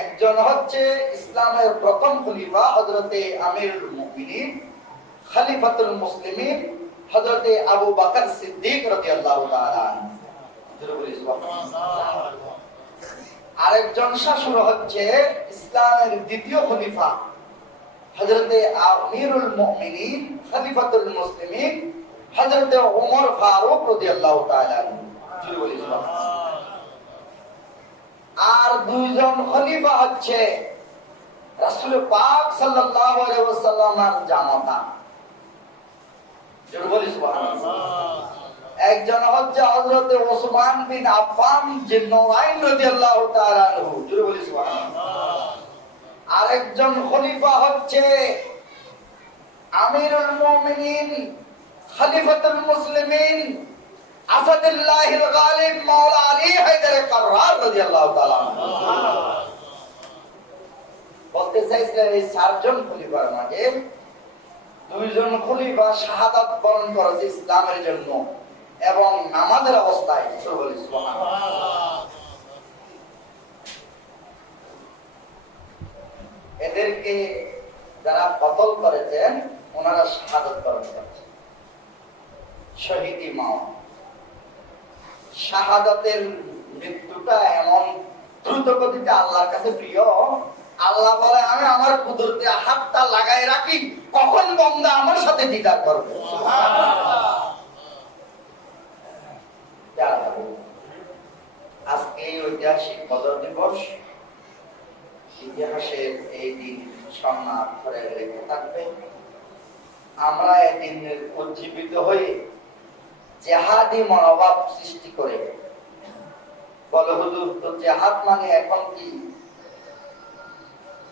একজন হচ্ছে ইসলামের প্রথম খলিফা হযরতে আমিরুল মুমিনিন খলিফাতুল মুসলিমিন হযরতে আবু বকর সিদ্দিক রাদিয়াল্লাহু তাআলা আনহু। আরেকজন শাসক হচ্ছে ইসলামের দ্বিতীয় খলিফা হযরতে আমিরুল মুমিনিন খলিফাতুল মুসলিমিন হযরতে ওমর ফারুক রাদিয়াল্লাহু তাআলা আনহু। আর দুইজন খলিফা হচ্ছে রাসূল পাক সাল্লাল্লাহু আলাইহি ওয়াসাল্লামের জামাতা। জোরে বলি সুবহানাল্লাহ। একজন হচ্ছে হযরত ওসমান বিন আফফান জিন্নুরাইন রাদিয়াল্লাহু তাআলা আনহু। জোরে বলি সুবহানাল্লাহ। আরেকজন খলিফা হচ্ছে আমিরুল মুমিনিন খলিফাতুল মুসলিমিন আসাদুল্লাহিল গালিব মাওলা আলী হায়দার কাররার রাদিয়াল্লাহু তাআলা আনহু। বলতে চাইছিলেন এই চারজন খলিফার মাঝে দুইজন খলিফা শাহাদাত বরণ করেছে ইসলামের জন্য এবং নামাজের অবস্থায়। সুবহানাল্লাহ। এদেরকে যারা কতল করেছেন ওনারা শাহাদাত বরণ করেছেন, শহীদি মাওত। শাহাদাতের মৃত্যুটা এমন দ্রুত গতিতে আল্লাহর কাছে প্রিয়, আল্লাহ বলে আমি আমার কুদরতে হাতটা লাগাই রাখি কখন বান্দা আমার সাথে দিদার করবে। আজকে এই ঐতিহাসিক বদর দিবস ইতিহাসের এই দিন সম্মান করে রেখে থাকবে। আমরা এই দিনের উজ্জীবিত হয়ে জেহাদি মনোভাব সৃষ্টি করে বলে হুজুর তো জেহাদ মানে এখন কি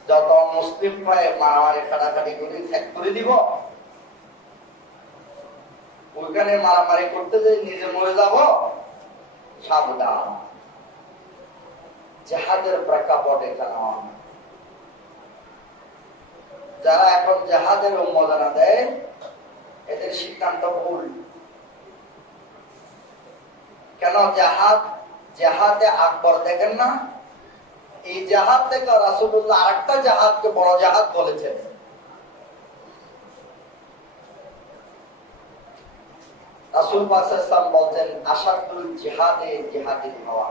যত মুসলিম ভাই মারামারি কাটাকাটি করে ত্যাগ করে দিব, ওইখানে মারামারি করতে যে নিজে মরে যাব? সাবধান, জেহাদের প্রেক্ষাপট এখানে। যারা এখন জেহাদের উন্মোদনা দেয় এদের সিদ্ধান্ত ভুল। কেন? জেহাদে আকবর দেখেন না? এই জাহাদ থেকে রাসূলুল্লাহ আরেকটা জাহাদকে বড় জাহাদ বলেছেন। রাসূল পাক সাল্লাল্লাহু আলাইহি ওয়াসাল্লাম বলেন আশাদুল জিহাদে জিহাদুল হাওয়া।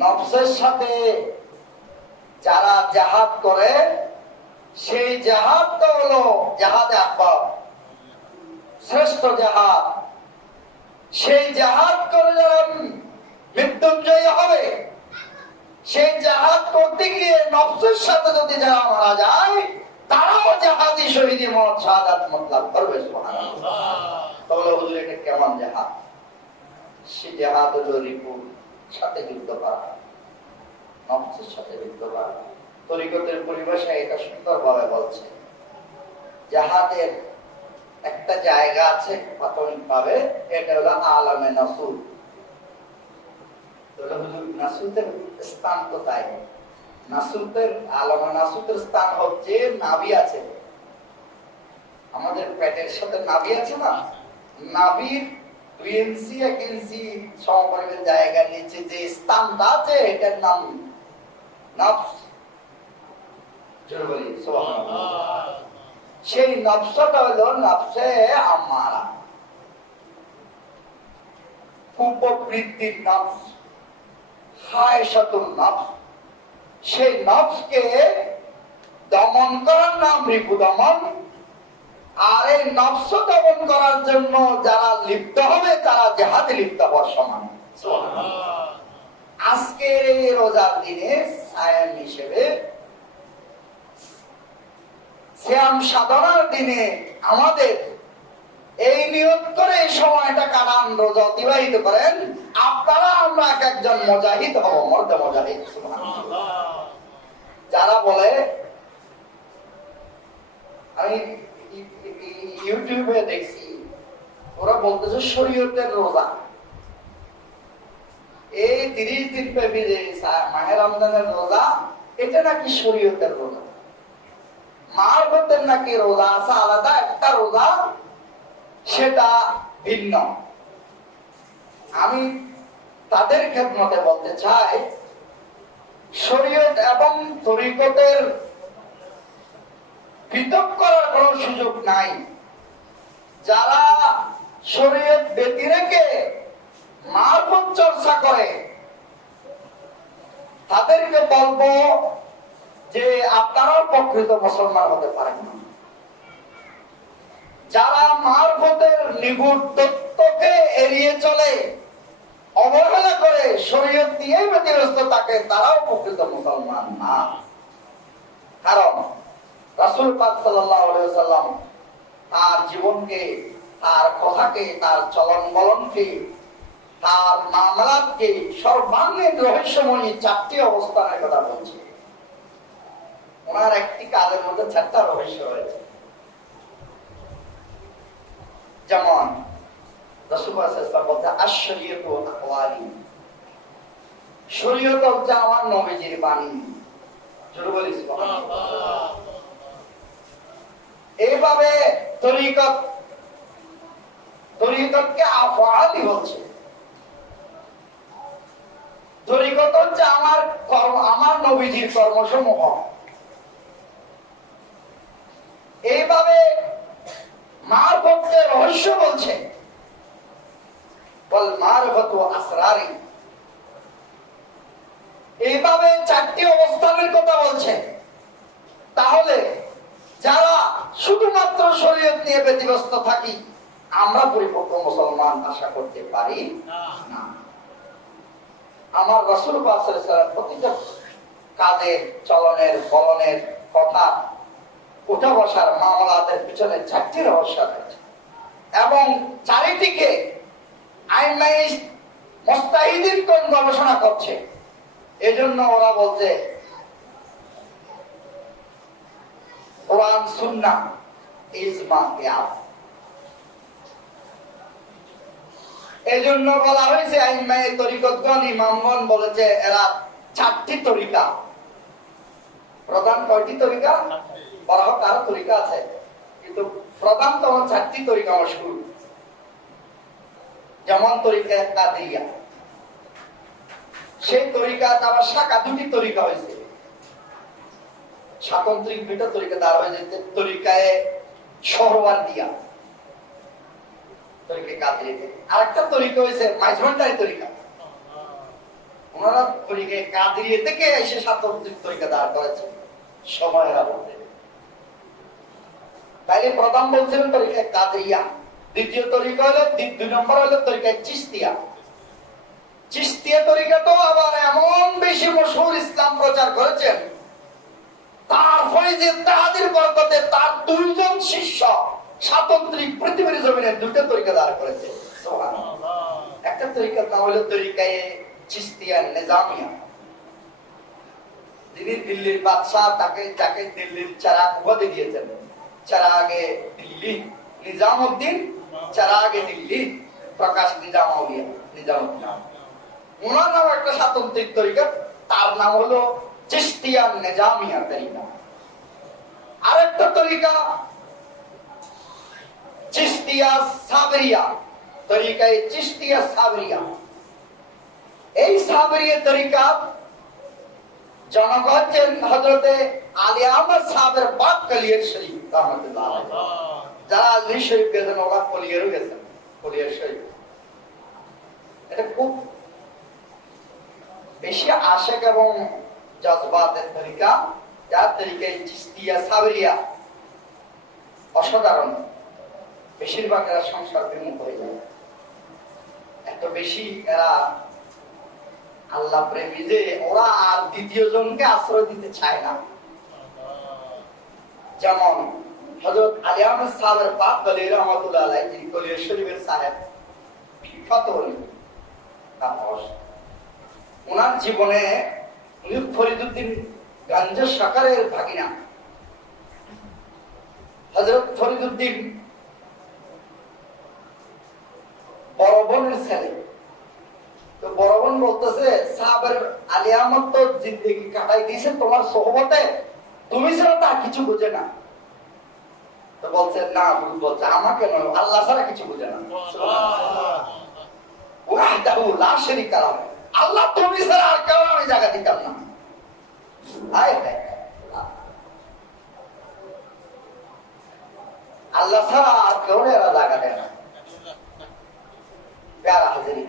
নফসের সাথে যারা জাহাদ করে সেই জাহাদটা হলো জাহাদে আকবর, শ্রেষ্ঠ জাহাদ। সেই জাহাদ করে যারা মৃত্যুঞ্জয়ী হবে, সেই জাহাদ করতে গিয়ে নফসের সাথে যদি যারা মারা যায় তারাও জাহাদি শহীদি মওত শাহাদাত লাভ করবে। সুবহানাল্লাহ। তাহলে হুজুর এটা কেমন জাহাদ? সেই জাহাদ হলো রিপুর সাথে যুদ্ধ করা, নফসের সাথে যুদ্ধ করা। তরিকতের পরিভাষায় এটা সুন্দরভাবে বলছে জাহাদের একটা জায়গা আছে প্রাথমিকভাবে, এটা হলো আলামে নাসুর। নাসুতের স্থান কোথায়? নাসুতের আলামে নাসুতের স্থান হচ্ছে নাভি আছে, আমাদের পেটের সাথে নাভি আছে না, নাভির 2 ইঞ্চি 1 ইঞ্চি সমপরিমাণ জায়গা নিচে যে স্থানটা আছে এটার নাম নফস। জোরে বলি সুবহানাল্লাহ। সেই নফসটা হলো নফসে আমারা, কুপ্রবৃত্তির নফস, খায়শাতুন নফস। সেই নফসকে দমন করার নাম রিপু দমন। আর এই নফস দমন করার জন্য যারা লিপ্ত হবে তারা জিহাদে লিপ্ত হওয়ার সমান। সুবহানাল্লাহ। আজকের এই রোজার দিনে সায়াম হিসেবে, সিয়াম সাধনার দিনে আমাদের এই নিয়ত করে এই সময়টা কাটান, রোজা অতিবাহিত করেন। আপনারা আমরা এক একজন মুজাহিদ হব, মর্দে মুজাহিদ। সুবহানাল্লাহ। যারা বলে, আমি ইউটিউবে দেখছি ওরা বলতেছে শরীয়তের রোজা, এই 30 দিন ব্যাপী যে মাহে রমজানের রোজা এটা নাকি শরীয়তের রোজা। মারফতের নাকি রোজা আছে আলাদা একটা রোজা, সেটা ভিন্ন। আমি তাদের খেদমতে বলতে চাই শরীয়ত এবং তরিকতের পৃথক করার কোন সুযোগ নাই। যারা শরীয়ত ব্যতি রেখে মারফত চর্চা করে তাদেরকে বলবো যে আপনারাও প্রকৃত মুসলমান হতে পারেন না। যারা মারফতের নিগুড় তত্ত্বকে এড়িয়ে চলে, অবহেলা করে, শরীয়ত দিয়ে ব্যতিব্যস্ত থাকে, তারাও প্রকৃত মুসলমান না। কারণ রাসূল পাক সাল্লাল্লাহু আলাইহি ওয়াসাল্লাম তার জীবনকে, তার কথাকে, তার চলন বলনকে, তার মামলাতকে সর্বাঙ্গীন রহস্যময়ী 4টি অবস্থানের কথা বলছে। ওনার একটি কাজের মধ্যে 4টা রহস্য রয়েছে। যেমন রাসূলুল্লাহ সাল্লাল্লাহু আলাইহি ওয়াসাল্লাম বলতে আশ-শরীয়তু আকওয়ালি, শরীয়ত হচ্ছে আমার নবীজির বাণী। জোরে বলি সুবহানাল্লাহ। এইভাবে তরিকতকে আফআলি বলছে। তরিকত হচ্ছে আমার কর্ম, আমার নবীজির কর্মসমূহ। এইভাবে মারফতকে রহস্য বলছে, বল মারফতু আসরারি। এইভাবে 4টি অবস্থানের কথা বলছে। তাহলে যারা শুধুমাত্র শরীয়ত নিয়ে ব্যতিব্যস্ত থাকি, আমরা পরিপক্ক মুসলমান আশা করতে পারি না। আমার রাসূল পাক সাল্লাল্লাহু আলাইহি ওয়াসাল্লাম প্রতিটা কাজের, চলনের, বলনের, কথা, উঠা বসার, মামলাতের পিছনে 4টি রহস্য আছে এবং চারিদিকে আইমাই মুস্তাহিদিন কোন গবেষণা করছে। এজন্য ওরা বলছে কোরআন, সুন্নাহ, ইজমা, কিয়াস। এজন্য বলা হয়েছে আইমায়ে তরিকতগণ, ইমামগণ বলেছে এরা 4টি তরিকা। প্রধান কয়টি তরিকা? বলা হোক আরো তরিকা আছে, কিন্তু প্রধান তো 4টি তরিকা মশহুর। যেমন তরিকা কাদিরিয়া, সেই তরিকা আবার শাখা 2টি তরিকা হয়েছে। স্বাতন্ত্রিক 2টা তরিকা দাঁড় হয়েছে। তরিকায় সোহরাওয়ার্দিয়া, তরিকা কাদিরিয়া। আরেকটা তরিকা হয়েছে মাইজভান্ডারি তরিকা। ওনারা তরিকা কাদিরিয়া থেকে এসে স্বাতন্ত্রিক তরিকা দাঁড় করেছে সময়ের আবদ্ধে। তাইলে প্রথম বলছিলেন তরিকা কাদিরিয়া, দ্বিতীয় তরিকা হলো, 2 নম্বর হলো তরিকা চিশতিয়া। চিশতিয়া তরিকা তো আবার এমন বেশি মশহুর, ইসলাম প্রচার করেছেন, তার ফয়েজে তাহাদির বরকতে তার 2 জন শিষ্য স্বাতন্ত্রিক পৃথিবীর জমিনে 2টা তরিকা দাঁড় করেছে। সুবহানাল্লাহ। একটা তরিকা নাম হলো তরিকায়ে চিশতিয়া নিজামিয়া। যিনি দিল্লির বাদশাহ, যাকে দিল্লির চেরাগ উপাধি দিয়েছেন, চেরাগে দিল্লি, নিজামউদ্দিন চেরাগে দিল্লি, প্রকাশ নিজামাউলিয়া, নিজামউদ্দিন। ওনার নাম একটা স্বাতন্ত্রিক তরিকা, তার নাম হলো চিশতিয়া নিজামিয়া তরিকা। আরেকটা তরিকা চিশতিয়া সাবরিয়া, তরিকায়ে চিশতিয়া সাবরিয়া। এই সাবরিয়া তরিকা জনক হচ্ছেন হযরতে আলী আহমদ সাহেবের বাপ কলিয়ার শরীফ রাহমাতুল্লাহ আলাইহি। যারা আলী শরীফ গেছেন ওরা কলিয়ারও গেছেন, কলিয়ার শরীফ। এটা খুব বেশি আশেক এবং জজবাতের তরিকা, যার তরিকায় চিশতিয়া সাবরিয়া অসাধারণ। বেশিরভাগ এরা সংসার বিমুখ হয়ে যায়, এত বেশি এরা আল্লাহ প্রেমী যে ওরা আর দ্বিতীয় জনকে আশ্রয় দিতে চায় না। যেমন হযরত আলী আহমদ সাহেবের বাপ কলিয়ার রহমাতুল্লাহ আলাইহি, যিনি কলিয়ার শরীফের সাহেব, বিখ্যাত হলেন। ওনার জীবনে উনি ফরিদউদ্দিন গঞ্জ সরকারের ভাগিনা। হযরত ফরিদউদ্দিন বড় বোনের ছেলে। তো বড় বোন বলতেছে, সাহাবের আলী আহমদ তো জিন্দেগি কাটাই দিয়েছে তোমার সোহবতে, তুমি ছাড়া তা কিছু বুঝে না। তো বলছে না, বলছে আমাকে নয়, আল্লাহ ছাড়া কিছু বুঝে না। ওয়াহদাহু লা শারীকা লাহু, আল্লাহ তুমি ছাড়া আর কারো আমি জায়গা দিতাম না। আল্লাহ ছাড়া আর কেউ এরা জায়গা দেয় না। প্যারা হাজিরি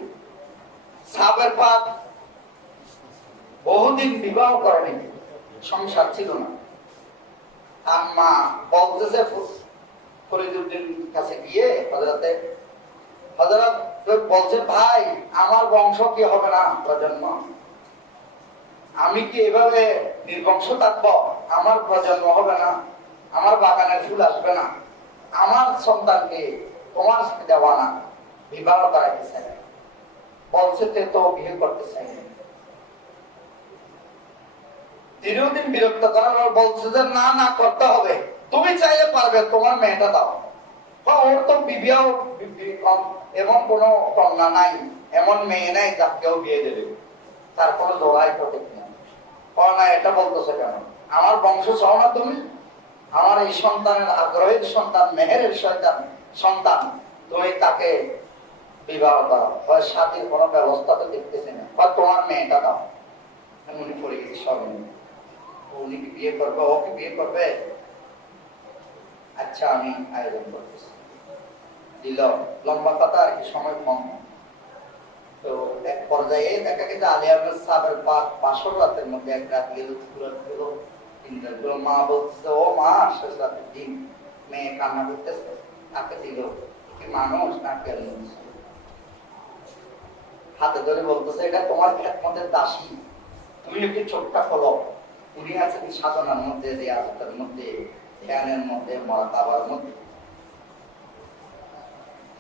সাবের পাক বহুদিন বিবাহ করেনি, সংসার ছিল না। আম্মা বলতেছে ফরিদুদ্দিন কাছে গিয়ে হযরত বলছে, ভাই আমার বংশ কি হবে না প্রজন্ম? আমি কি এভাবে নির্বংশ থাকবো? আমার প্রজন্ম হবে না, আমার বাগানে ফুল আসবে না, আমার সন্তানকে তোমার সাথে দেওয়া না, বিবাহ করাইতে চাই। বলছে তো বিয়ে করতে চাই। দীর্ঘদিন বিরক্ত করার পর বলছে যে না না করতে হবে, তুমি চাইলে পারবে, তোমার মেয়েটা দাও। ওর তো বিবাহ এমন কোন কন্যা নাই, এমন মেয়ে নাই যাকেও বিয়ে দেবে, তার কোনো জোড়াই প্রতীক নেই। না এটা বলতেছে কেন? আমার বংশ চাও না তুমি? আমার এই সন্তানের আগ্রহের সন্তান, মেহেরের সন্তান, তুমি তাকে বিবাহ করো। হয় সাথীর কোনো ব্যবস্থা তো দেখতেছি না, বা তোমার মেয়েটা দাও। উনি পড়ে গেছে সব, উনি কি বিয়ে করবে? ও কি বিয়ে করবে? আচ্ছা আমি আয়োজন করতেছি। দিল, লম্বা কথা আর কি, সময় কম। তো এক পর্যায়ে দেখা গেছে আলী আহমেদ সাহেবের বাসর রাতের মধ্যে এক রাত গেল, মা বলছে, ও মা শেষ রাতের দিন, মেয়ে কান্না করতেছে, তাকে দিল। কি মানুষ না কেন? হাতে ধরে বলতেছে, এটা তোমার খেদমতের দাসী, তুমি একটু চোখটা খোলো। উনি আছেন সাধনার মধ্যে, রিয়াজতের মধ্যে, ধ্যানের মধ্যে, মরাকাবার মধ্যে।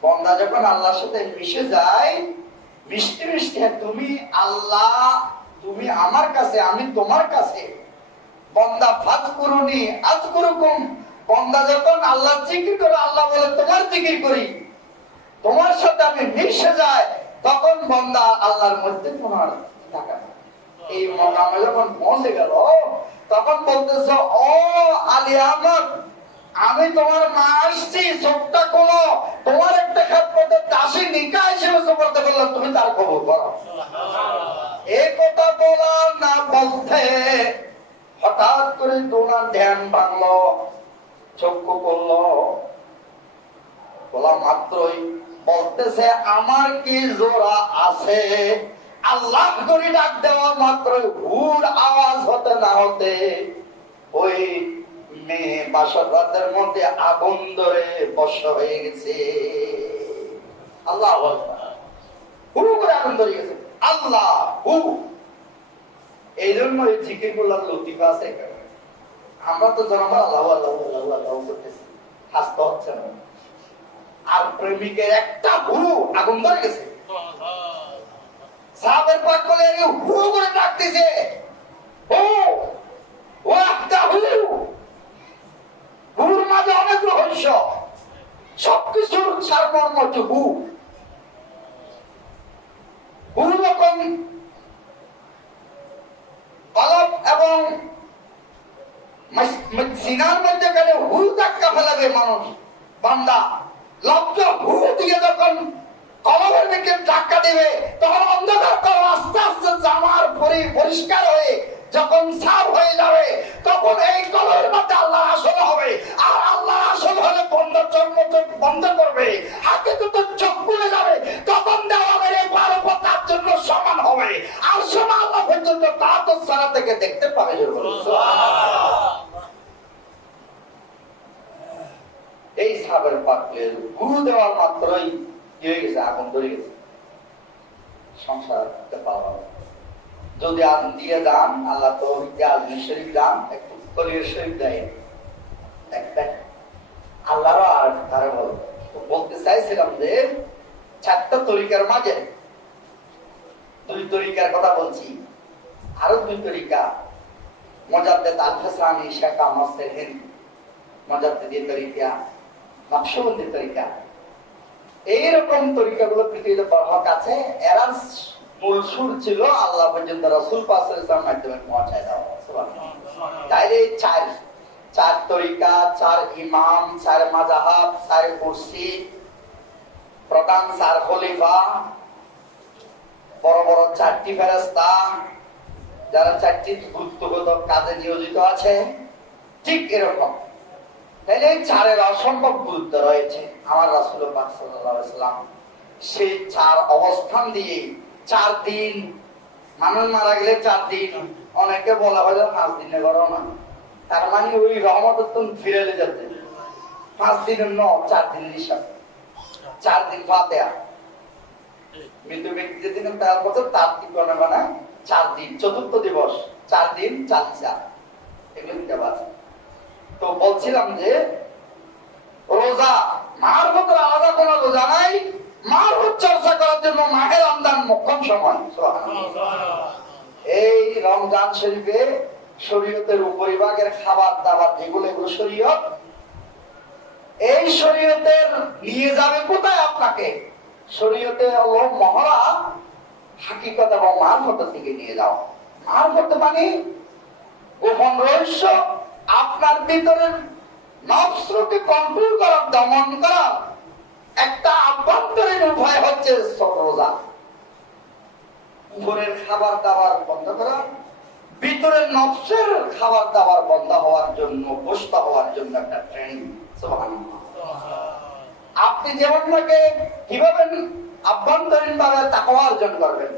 বন্দা যখন আল্লাহর সাথে মিশে যায়, মিষ্টি মিষ্টি, তুমি আল্লাহ, তুমি আমার কাছে, আমি তোমার কাছে। বন্দা ফাযকুরুনি আযকুরুকুম, বন্দা যখন আল্লাহ জিকির করে, আল্লাহ বলে তোমার জিকির করি, তোমার সাথে আমি মিশে যাই, তখন বন্দা আল্লাহর মধ্যে তোমার থাকা। এই মকামে যখন পৌঁছে গেল, তখন বলতেছ, ও আলী আহমদ, আমি তোমার মা আসছি, চোখটা খোলো, তোমার একটা খেদমতের দাসী নিকাহ হিসেবে সুপর্দ করলাম, তুমি তার কবুল করো। এই কথা বলা না বলতে হঠাৎ করে তোমার ধ্যান ভাঙলো, চক্ষু করলো, বলা মাত্রই বলতেছে, আমার কি জোড়া আছে? আল্লাহ করে ডাক দেওয়া মাত্র হুর আওয়াজ হতে না হতে ওই মেয়ে বাসর রাতের মধ্যে আগুন ধরে বর্ষ হয়ে গেছে। আল্লাহ হুড়ু করে আগুন ধরে গেছে। আল্লাহ হু, এই জন্য এই জিকির করলাম লতিফা আছে। আমরা তো জনগণ আল্লাহ আল্লাহ আল্লাহ আল্লাহ করতেছি, হাসতে হচ্ছে না। আর প্রেমিকের একটা হুড়ু আগুন ধরে গেছে। সাহাবের পাক বলে হু করে ডাকতেছে, ও ও একটা হুড়ু। হুড়ুর মাঝে অনেক রহস্য, সবকিছুর সারমর্ম হচ্ছে হু। হুড়ু যখন কলব এবং সিনার মধ্যে গেলে হু ধাক্কা ফেলাবে মানুষ, বান্দা লব্জ হু দিয়ে যখন কলবের দিকে ধাক্কা দিবে, তখন অন্ধকার কলব আস্তে আস্তে জামার পরিষ্কার হয়ে যখন সাফ হয়ে যাবে, তখন এই কলবের মধ্যে আল্লাহ আসল হবে। আর আল্লাহ আসল হলে বন্ধ করবে, হাতে তো চোখ খুলে যাবে, তখন দেওয়ালের এপার উপর তার জন্য সমান হবে। আর শোনা আল্লাহ পর্যন্ত তা তো সারা থেকে দেখতে পাবে। এই সাবের পাত্রে গুরু দেওয়ার মাত্রই কি হয়ে গেছে? আগুন ধরে গেছে। সংসার পাওয়া যদি আগুন দিয়ে দান, আল্লাহ তো আজমির শরীফ দান, একটু কলির শরীফ দেয়, আল্লাহরও আর তারা বলতে চাইছিলাম যে 4টা তরিকার মাঝে 2 তরিকার কথা বলছি, আরো 2 তরিকা, মুজাদ্দিদ আল-হাসানি, শেখ আহমদ সেলিম, মুজাদ্দিদি তরিকা, নকশবন্দি তরিকা, এইরকম তরিকাগুলো পৃথিবীতে বড় আছে। এরা মূল সুর ছিল আল্লাহ পর্যন্ত রাসূল পাক সাল্লাল্লাহু আলাইহি ওয়াসাল্লাম মাধ্যমে পৌঁছায় দেওয়া। সুবহানাল্লাহ। তাইলে 4 তরিকা, 4 ইমাম, 4 মাযহাব, 4 কুরসি, প্রধান 4 খলিফা, বড় বড় 4টি ফেরেশতা, যারা 4টি গুরুত্বগত কাজে নিয়োজিত আছে, ঠিক এরকম। তাইলে এই 4-এর অসম্ভব গুরুত্ব রয়েছে। আমার রাসূল পাক সাল্লাল্লাহু আলাইহি ওয়াসাল্লাম সেই 4 অবস্থান দিয়ে 4 দিন, মানুষ মারা গেলে 4 দিন, অনেকে বলা হয় 5 দিনে করো না, তার মানে ওই রহমতের তুমি ফিরে যেতে 5 দিনের 4 দিনের হিসাব। 4 দিন ফাতিহা, মৃত্যু ব্যক্তি যেদিন তার বছর তার দিন গণনা 4 দিন, চতুর্থ দিবস 4 দিন 40 এগুলো দিতে পারছে। তো বলছিলাম যে রোজা মার মতো আলাদা কোনো রোজা নাই। মার চর্চা করার জন্য মাহে রমজান মোক্ষম সময়। এই রমজান শরীফে শরীয়তের উপরিভাগের খাবার দাবার যেগুলো, এগুলো শরীয়ত। এই শরীয়তের নিয়ে যাবে কোথায় আপনাকে? শরীয়তে হলো মহড়া হাকিকত এবং মারফতের দিকে নিয়ে যাও। মারফত মানে গোপন রহস্য, আপনার ভিতরের নফসকে কন্ট্রোল করা, দমন করা একটা আভ্যন্তরীণ উপায় হচ্ছে রোজা। উপরের খাবার দাবার বন্ধ করা, ভিতরের নফসের খাবার দাবার বন্ধ হওয়ার জন্য, বস্ত হওয়ার জন্য একটা ট্রেনিং। আপনি যেমন লাগে কিভাবে আভ্যন্তরীণ ভাবে তাকওয়া অর্জন করবেন।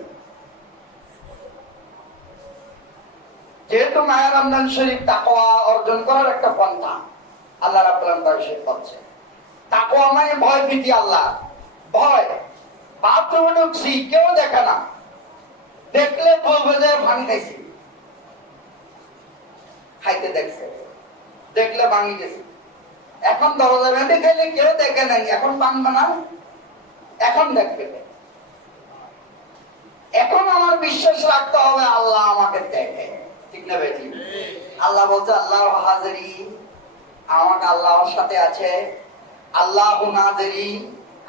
যেহেতু মাহে রমজান শরীফ তাকওয়া অর্জন করার একটা পন্থা আল্লাহ রাব্বুল আলামিন নিষেধ করছে। তাকওয়া মানে ভয় ভীতি, আল্লাহ ভয়। বাথরুমে ঢুকছি, কেউ দেখে না, দেখলে বলবে যে ভাঙি খাইছি, খাইতে দেখছে, দেখলে ভাঙি গেছে। এখন দরজা বেঁধে খেলে কেউ দেখে নাই, এখন ভাঙবে না, এখন দেখবে। এখন আমার বিশ্বাস রাখতে হবে আল্লাহ আমাকে দেখে, ঠিক না বেটি? আল্লাহ বলছে আল্লাহর হাজিরি, আমাকে আল্লাহর সাথে আছে। আল্লাহু নাজিরি,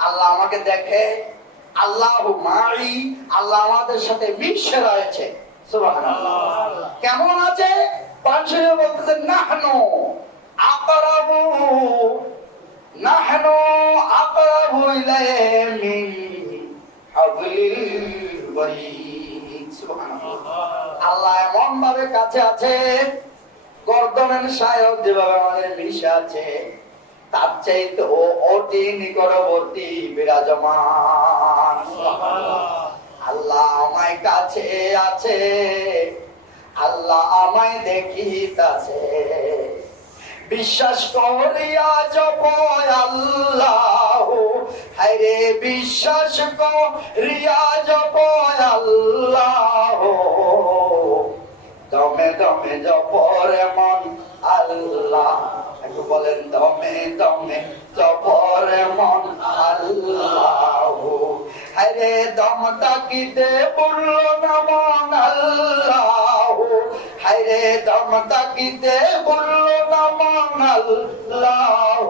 আল্লাহ আমাকে দেখে। আল্লাহু মাই, আল্লাহ আমাদের সাথে মিশে রয়েছে। সুবহানাল্লাহ। কেমন আছে? পাঁচশো বলতেছে নাহনু আকরাবু, নাহনু আকরাবু ইলাইহি মিন হাবলিল ওয়ারিদ। সুবহানাল্লাহ। আল্লাহ এমন ভাবে কাছে আছে, গর্দনের সায়ক যেভাবে আমাদের মিশে আছে, তার চাইতে ও অতি নিকটবর্তী বিরাজমান। আল্লাহ আমায় কাছে আছে, আল্লাহ আমায় দেখিতাছে। বিশ্বাস করিয়া জপয় আল্লাহ, হায়রে বিশ্বাস করিয়া জপয় আল্লাহ। দমে দমে জপরে মন আল্লাহ, একটু বলেন দমে দমে জপরে মন আল্লাহ। আরে দম তাকিতে বলল না মন আল্লাহ, হায়রে দম তাকিতে বলল না মন আল্লাহ।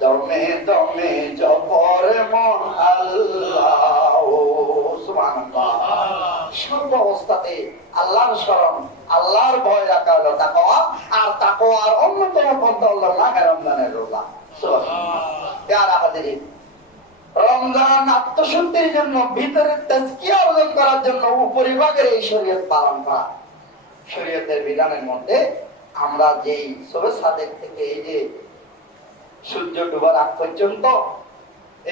দমে দমে জপরে মন আল্লাহ। সুবহানাল্লাহ। সর্ব অবস্থাতে আল্লাহর শরণ, আল্লাহর ভয় রাখা হলো তাকওয়া। আর তাকওয়ার অন্যতম পন্থা হলো মাহে রমজানের রোজা। প্যারা হাজিরিন, রমজান আত্মশুদ্ধির জন্য, ভিতরের তাজকিয়া অর্জন করার জন্য উপরিভাগের এই শরীয়ত পালন করা। শরীয়তের বিধানের মধ্যে আমরা যেই সবে সাদেক থেকে এই যে সূর্য ডুবার আগ পর্যন্ত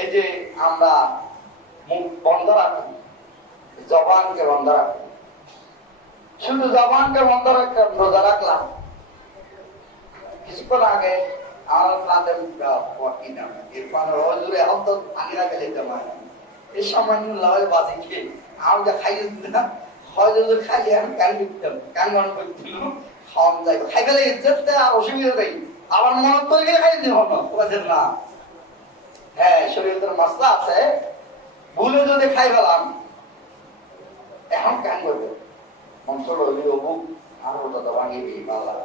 এই যে আমরা মুখ বন্ধ রাখি, জবানকে বন্ধ রাখি, শুধু জবানকে বন্ধ রাখতে রোজা রাখলাম। কিছুক্ষণ আগে আমার কাঁধে পানি রাখে যেতে পারে, এই সামান্য লাভে বাজি খেয়ে আমি যা খাই না, হয়তো খাইলে আমি কান দিতাম, কান মন করছিল, খাওয়ান যাই খাই ফেলে যেতে আর অসুবিধা নেই। আবার মনে করে গেলে খাই দিব না। হ্যাঁ, শরীরের মশলা আছে, ভুলে যদি খাই ফেলাম এখন কান করবে মাংস রইল বুক আর ওটা তো ভাঙিবি বালা।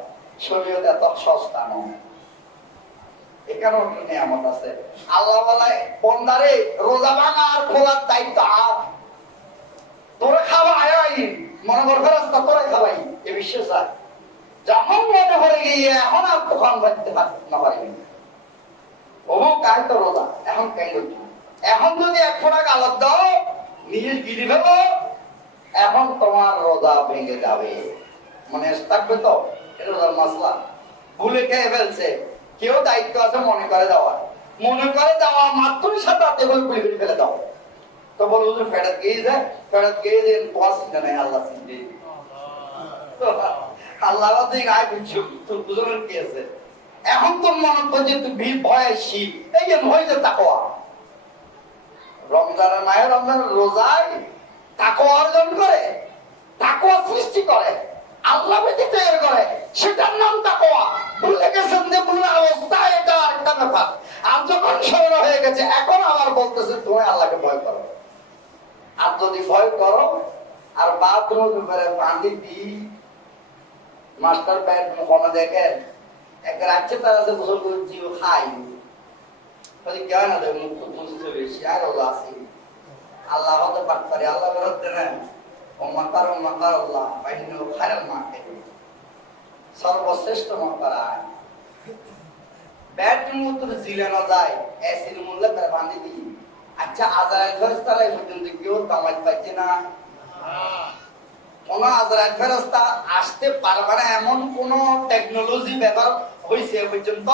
শরীর এত সস্তা নয়, এখানেও একটা নিয়ামত আছে। আল্লাহ বলে বন্দারে রোজা ভাঙা আর খোলার দায়িত্ব আর তোরা খাওয়া আয়, মনে করবে রাস্তা তোরা খাবাই, এ বিশ্বাস আছে। যখন মনে করে গিয়ে এখন আর দোকান বাঁধতে না পারবি, ও কাল তো রোজা, এখন কেন এখন যদি 1 ফোঁটা গালার দাও নিজের গিরি ফেলো, এখন তোমার রোজা ভেঙে যাবে, মনে থাকবে তো? এটা রোজার মাসলা। ভুলে খেয়ে ফেলছে, কেউ দায়িত্ব আছে মনে করে দেওয়া, মনে করে দেওয়া মাত্রই সাথে হাতে বলে পুড়ে ফেলে ফেলে দাও। তো বলো হুজুর ফেরত গিয়ে যায়, ফেরত গিয়ে যে তোমার চিন্তা নেই, আল্লাহ চিন্তা। আল্লাহ গায়ে বুঝছো তোর বুঝলেন কি আছে। এখন তোর মনে করছে তুই ভয় শীত, এই যে ভয় যে তাকওয়া। রমজানের মায়ের রমজানের রোজায় তাকওয়া অর্জন করে, তাকওয়া সৃষ্টি করে, আল্লাহ ভীতি তৈরি করে, সেটার নাম তাকওয়া। ভুলে গেছেন যে ভুলে অবস্থা, এটা একটা ব্যাপার। আর যখন স্মরণ হয়ে গেছে, এখন আবার বলতেছে তুমি আল্লাহকে ভয় করো। আর যদি ভয় করো আর বাথরুম করে পানি দি মাস্টার প্যান্ট মুখে দেখেন এক রাখছে, তারা যে গোসল করে জিও খাই কেউ না দেয়, মুখ বুঝতে বেশি আর ওগুলো আসি। আল্লাহ হতে পারতে পারে, আল্লাহ বলতে নেন ও মাকার আল্লাহ বাহিনী খারাপ মাকে সর্বশ্রেষ্ঠ মাকারা ব্যাটরুম উত্তর জিলানো যায় এসির মূল্য তারা বান্ধি দিই। আচ্ছা আজরাইল ফেরেশতারা এই পর্যন্ত কেউ কামাই পাচ্ছে না, কোন আজরাইল ফেরেশতা আসতে পারবে না এমন কোন টেকনোলজি ব্যবহার হয়েছে পর্যন্ত,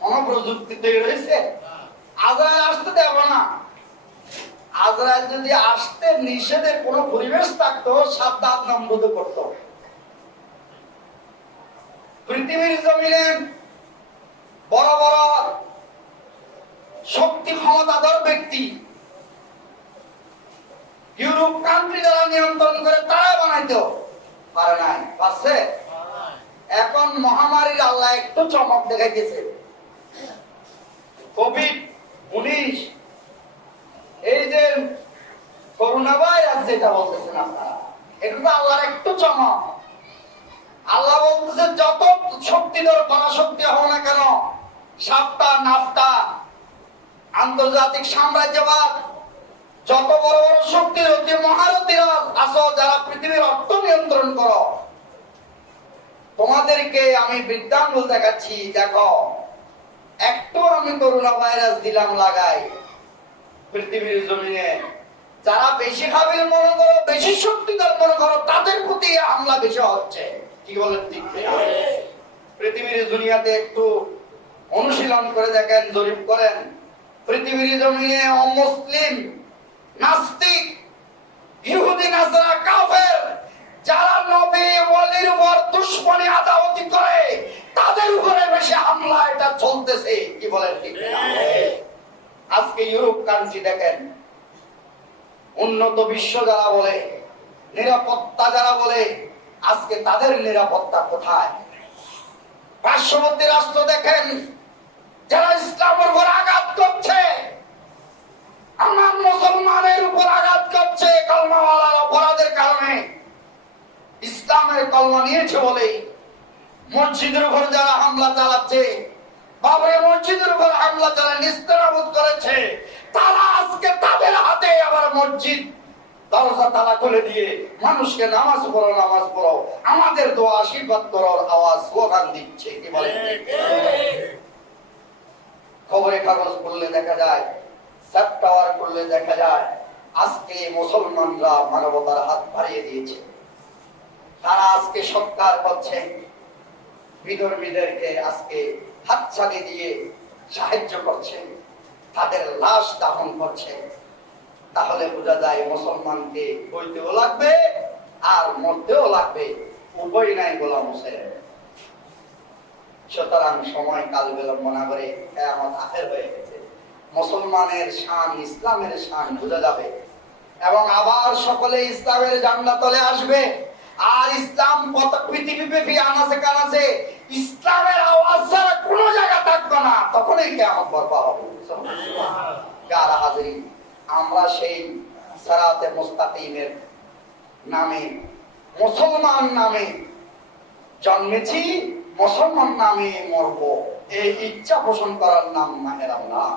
কোন প্রযুক্তি তৈরি হয়েছে? আজরাইল আসতে দেব না। আজরাইল যদি আসতে নিষেধের কোন পরিবেশ থাকতো, সাবধান নম্বর করত। পৃথিবীর জমিনে বড় বড় শক্তি ক্ষমতাধর ব্যক্তি ইউরোপ কান্ট্রি যারা নিয়ন্ত্রণ করে তারা বানাইতে পারে নাই, পারছে? এখন মহামারীর আল্লাহ একটু চমক দেখাইতেছে। কোভিড-19 এই যে করোনা ভাইরাস যেটা বলতেছেন আপনারা, এটা তো আল্লাহর একটু চমক। আল্লাহ বলতেছে যত শক্তিধর পরাশক্তি হও না কেন, সাপটা নাফটা আন্তর্জাতিক সাম্রাজ্যবাদ যত বড় বড় শক্তির অতি মহারথীরা আছো, যারা পৃথিবীর অর্থ নিয়ন্ত্রণ করো, তোমাদেরকে আমি বৃত্তাঙ্গুল দেখাচ্ছি। দেখো একটু আমি করোনা ভাইরাস দিলাম লাগাই পৃথিবীর জমিনে, যারা বেশি কাবিল মনে করো, বেশি শক্তিধর মনে করো, তাদের প্রতি হামলা বেশি হচ্ছে। কি বলেন ঠিক? পৃথিবীর দুনিয়াতে একটু অনুশীলন করে দেখেন, জরিপ করেন। পৃথিবীর জমিনে অমুসলিম, নাস্তিক, ইহুদি, নাসারা, কাফের যারা নবী ওয়ালির উপর দুশমনী আদাওয়াতি করে, তাদের উপরে বেশি হামলা এটা চলতেছে। কি বলেন ঠিক? আজকে ইউরোপ কান্ট্রি দেখেন, উন্নত বিশ্ব যারা বলে, নিরাপত্তা যারা বলে, আজকে তাদের নিরাপত্তা কোথায়? পার্শ্ববর্তী রাষ্ট্র দেখেন, যারা ইসলামের উপর আঘাত করছে, আমার মুসলমানের উপর আঘাত করছে, কলমাওয়ালার অপরাধের কারণে, ইসলামের কলমা নিয়েছে বলে মসজিদের উপর যারা হামলা চালাচ্ছে, বাবরি মসজিদের উপর হামলা চালায় নিস্তারাবোধ করেছে, তারা আজকে তাদের হাতে আবার মসজিদ দরজা তালা খুলে দিয়ে মানুষকে নামাজ পড়ো, নামাজ পড়ো, আমাদের দোয়া আশীর্বাদ করার আওয়াজ স্লোগান দিচ্ছে। কি বলেন? খবরে কাগজ পড়লে দেখা যায়, স্যাট টাওয়ার করলে দেখা যায়, আজকে মুসলমানরা মানবতার হাত বাড়িয়ে দিয়েছে। তারা আজকে সৎকার করছে, বিধর্মীদেরকে আজকে হাতছানি দিয়ে সাহায্য করছে, তাদের লাশ দাফন করছে। তাহলে বোঝা যায় মুসলমানকে বইতেও লাগবে আর মরতেও লাগবে, উভয় নাই গোলাম হোসেন। সুতরাং সময় কাল বিলম্ব না করে কিয়ামত আখের হয়ে গেছে। মুসলমানের শান, ইসলামের শান বোঝা যাবে এবং আবার সকলে ইসলামের ঝান্ডা তলে আসবে। আর ইসলাম পৃথিবীব্যাপী আনাচে কানাচে ইসলামের আওয়াজ ছাড়া কোনো জায়গা থাকবে না, তখনই কিয়ামত বর্পা হবে। যারা হাজির, আমরা সেই সিরাতে মুস্তাকিমের নামে, মুসলমান নামে জন্মেছি, মুসলমান নামে মরব, এই ইচ্ছা পোষণ করার নাম মাহে রমজান।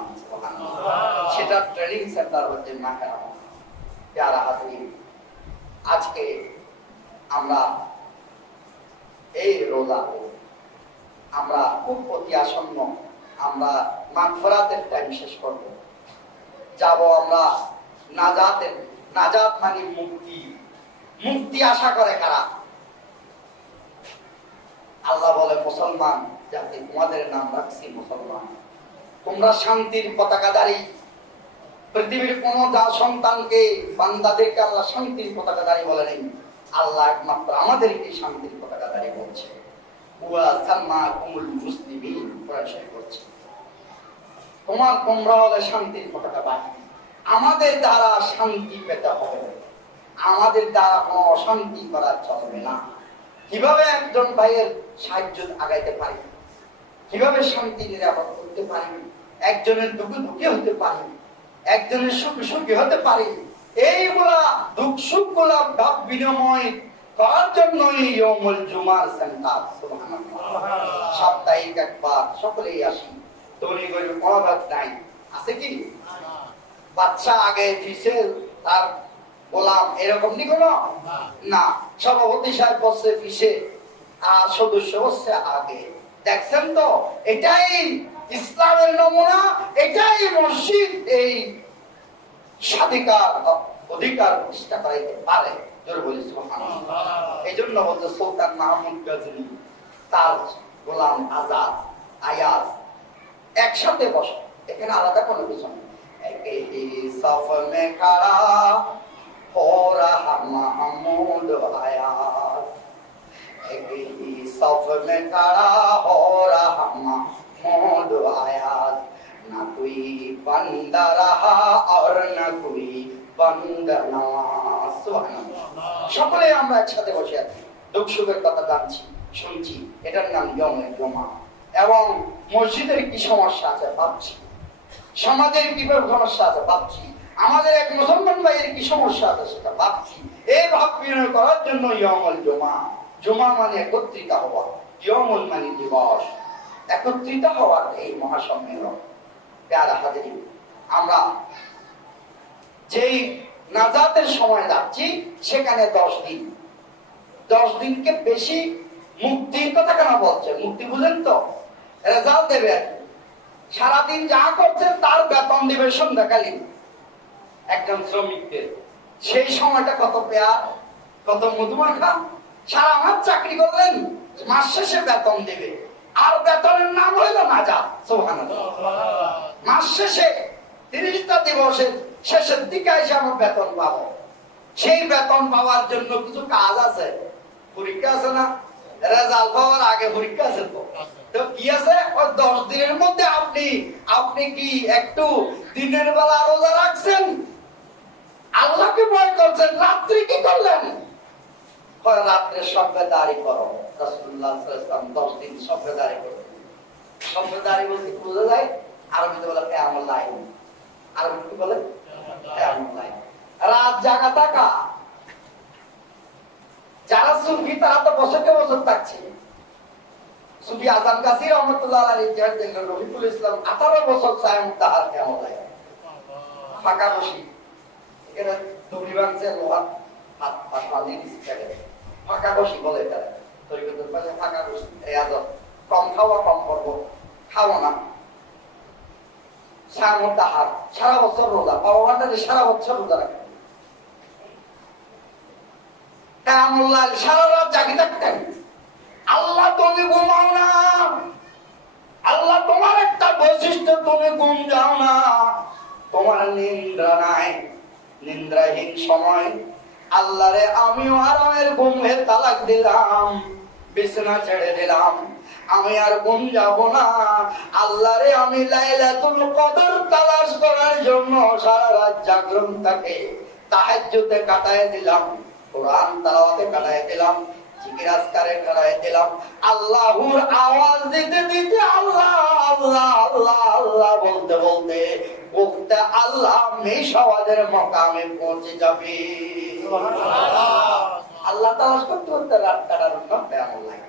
সেটা ট্রেনিং সেন্টার হচ্ছে মাহে রমজান। যারা হাজির, আজকে আমরা এই রোজা আমরা খুব অতি আসন্ন, আমরা মাগফিরাতের টাইম শেষ করব, যাব আমরা নাজাতের, নাজাত মানে মুক্তি, মুক্তি আশা করে কারা? আল্লাহ বলে মুসলমান জাতি, তোমাদের নাম রাখছি মুসলমান। তোমরা শান্তির পতাকাধারী। পৃথিবীর কোন সন্তানকে, বান্দাদেরকে আল্লাহ শান্তির পতাকাধারী বলে নেই। আল্লাহ একমাত্র আমাদেরকে শান্তির পতাকাধারী বলছে। তোমরা হলে শান্তির পতাকা বাহিনী। আমাদের দ্বারা শান্তি পেতে হবে, আমাদের দ্বারা কোনো অশান্তি করা চলবে না। কিভাবে একজন ভাইয়ের সাহায্য আগাইতে পারি, কিভাবে শান্তি নিরাপদ করতে পারি, একজনের দুঃখে দুঃখী হতে পারি, একজনের সুখে সুখী হতে পারি, এইগুলা দুঃখ সুখ গুলা ভাব বিনিময় করার জন্যই ইয়াউমুল জুমার সেন্টার। সুবহানাল্লাহ। সাপ্তাহিক একবার সকলেই আসি। ধনী গরিব কোনো ভাগ নাই, আছে কি? বাচ্চা আগে ফিসে তার গোলাম, এরকম নি কোনো না। সভাপতি সাহেব বসে ফিসে আর সদস্য বসছে আগে। দেখছেন তো, এটাই ইসলামের নমুনা, এটাই মসজিদ এই স্বাধিকার অধিকার প্রতিষ্ঠা করাইতে পারে। জোরে বলি সুবহানাল্লাহ। এই জন্য বলতে সুলতান মাহমুদ গাজনী তার গোলাম আজাদ আয়াজ একসাথে বসে, এখানে আলাদা কোনো কিছু নেই। সফ মে খাড়া हो रहा महमूद आयात, एक ही सफ में खड़ा हो रहा महमूद आयात, ना कोई बंदा रहा और ना कोई बंदा नवाज। सुबहानाल्लाह। সকলে আমরা একসাথে বসে আছি, দুঃখ সুখের কথা জানছি, শুনছি। এটার নাম ইয়াউমুল জুমা। এবং মসজিদের কি সমস্যা আছে ভাবছি, সমাজের কি সমস্যা আছে ভাবছি, আমাদের এক মুসলমান ভাইয়ের কি সমস্যা আছে সেটা ভাবছি। এই ভাব বিনিময় করার জন্য ইয়াউমুল জুমা। জুমা মানে একত্রিত হওয়া, ইয়াউমুল মানে দিবস, একত্রিত হওয়ার এই মহাসম্মেলন। প্যারা হাজিরিন, আমরা যেই নাজাতের সময় যাচ্ছি সেখানে 10 দিন, 10 দিনকে বেশি মুক্তির কথা কেন বলছে? মুক্তি বুঝেন তো, রেজাল্ট দেবে। সারাদিন যা করছেন তার বেতন দিবে সন্ধ্যাকালীন একজন শ্রমিকদের। সেই সময়টা কত পেয়ার, কত মধুমাখা। সারা মাস চাকরি করলেন, মাস শেষে বেতন দেবে, আর বেতনের নাম হইল নাজাত। সুবহানাল্লাহ। মাস শেষে 30টা দিবসের শেষের দিকে এসে আমরা বেতন পাবো। সেই বেতন পাওয়ার জন্য কিছু কাজ আছে, পরীক্ষা আছে না? রেজাল্ট পাওয়ার আগে পরীক্ষা আছে তো কি আছে? ওই 10 দিনের মধ্যে আপনি কি একটু দিনের বেলা রোজা রাখছেন, আল্লাহকে ভয় করছেন, রাত্রি কি করলেন? রাত্রে সবেদারি করো। রাসূলুল্লাহ সাল্লাল্লাহু আলাইহি ওয়াসাল্লাম 10 দিন সবেদারি করতেন। সবেদারি বলতে বোঝা যায় আরবিতে বলে কিয়ামুল লাইল। আরবিতে কি বলে? কিয়ামুল লাইল। রাত জাগা থাকা। যারা সুফি তারা তো বছরকে বছর থাকছে। সুফি আজম কাসির রহমাতুল্লাহ আলাইহি জাহাদিল রফিকুল ইসলাম 18 বছর সায়ম তাহার কিয়ামুল লাইল। ফাঁকা বসি এরা দড়ি বাঁধছে, লোহার হাত পাশালি দিচ্ছে, ফাঁকা বসি বলে তারা। তরিকতের পাশে ফাঁকা বসি, এই আদব। কম খাওয়া, কম করবো, খাবো না। সায়ম তাহার সারা বছর রোজা, বাবা মাটা সারা বছর রোজা রাখে। কিয়ামুল লাইল সারা রাত জাগি থাকতেন। আল্লাহ তুমি ঘুমাও না, আল্লাহ তোমার একটা বৈশিষ্ট্য, তুমি ঘুম যাও না, তোমার নিদ্রা নাই। নিদ্রাহীন সময় আল্লাহরে আমিও আরামের ঘুমে তালাক দিলাম, বিছানা ছেড়ে দিলাম, আমি আর ঘুম যাব না। আল্লাহরে আমি লাইলাতুল কদর তালাশ করার জন্য সারা রাত জাগরণ থাকে, তাহাজ্জুদে কাটায় দিলাম, কোরআন তেলাওয়াতে কাটায় দিলাম, জিকির আজকারে কাটায় দিলাম, আল্লাহর আওয়াজ দিতে দিতে আল্লাহ আল্লাহ আল্লাহ আল্লাহ বলতে বলতে বলতে আল্লাহ মেষ আওয়াজের মকামে পৌঁছে যাবে। আল্লাহ তালাশ করতে করতে রাত কাটানোর নাম কিয়ামুল লাইল।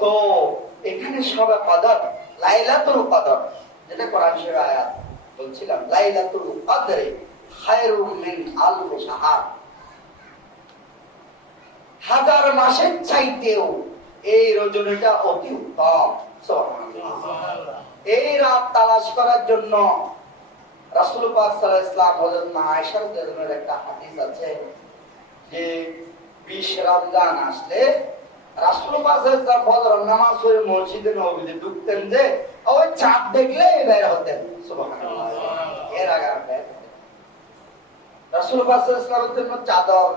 তো এখানে সবে কদর, লাইলাতুল কদর, যেটা কোরআন শরীফের আয়াত বলছিলাম, লাইলাতুল কদরে খায়রুম মিন আলফি শাহর। 1000 মাসের চাইতেও এই রজনীটা অতি উত্তম। সুবহানাল্লাহ। এই রাত তালাশ করার জন্য রাসূল পাক সাল্লাল্লাহু আলাইহি ওয়াসাল্লাম হযরত আয়েশা রাদিয়াল্লাহু আনহার একটা হাদিস আছে, যে 20 রমজান আসলে রাসূল পাক সাল্লাল্লাহু আলাইহি ওয়াসাল্লাম ফজর নামাজ পড়ে মসজিদে নববীতে ঢুকতেন যে ওই চাঁদ দেখলে বের হতেন। সুবহানাল্লাহ। এর আগে রাসূল পাক সাল্লাল্লাহু আলাইহি ওয়াসাল্লামের জন্য চাদর,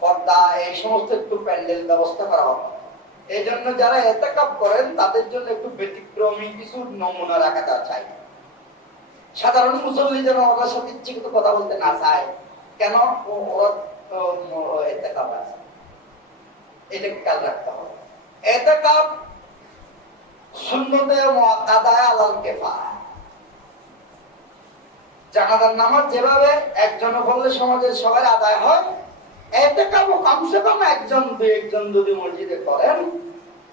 পর্দা এই সমস্ত একটু প্যান্ডেল ব্যবস্থা করা হবে। এই জন্য যারা ইতিকাফ করেন তাদের জন্য একটু ব্যতিক্রমী কিছু নমুনা রাখা চাই। সাধারণ মুসল্লি যেন ওনার সাথে ইচ্ছাকৃত কথা বলতে না চায়, কেন ওরা ইতিকাফ আছে, এটা খেয়াল রাখতে হবে। ইতিকাফ সুন্নতে মুআক্কাদা আলাল কিফায়া। জানাজার নামাজ যেভাবে একজন পড়লে সমাজের সবাই আদায় হয়, ইতিকাফও কমসে কম একজন দুই একজন যদি মসজিদে করেন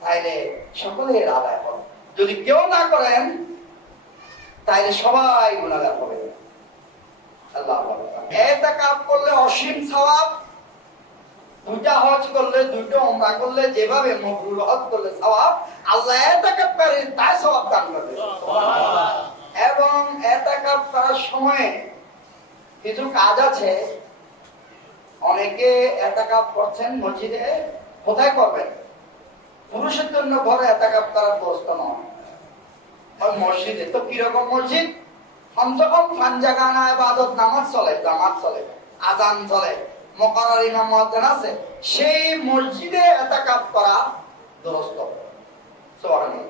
তাহলে সকলের আদায় হবে। যদি কেউ না করেন তাহলে সবাই গুনাহগার হবে। আল্লাহ ইতিকাফ করলে অসীম সওয়াব, দুইটা হজ করলে, দুইটা উমরা করলে যেভাবে মাবরুর হজ করলে সওয়াব, আল্লাহ ইতিকাফ করে তাই সওয়াব দান করবে। সুবহানাল্লাহ। এবং ইতিকাফ করার সময় কিছু কাজ আছে। অনেকে ইতিকাফ করছেন মসজিদে, কোথায় করবেন? পুরুষের জন্য ঘরে ইতিকাফ করার ব্যবস্থা নয়, ওই মসজিদে। তো কিরকম মসজিদ? কমসে কম 5 জায়গায় ইবাদত, নামাজ চলে, জামাত চলে, আযান চলে, মুকাররর ইমাম মুয়াজ্জিন আছে, সেই মসজিদে ইতিকাফ করা দুরূস্ত। সুবহানাল্লাহ।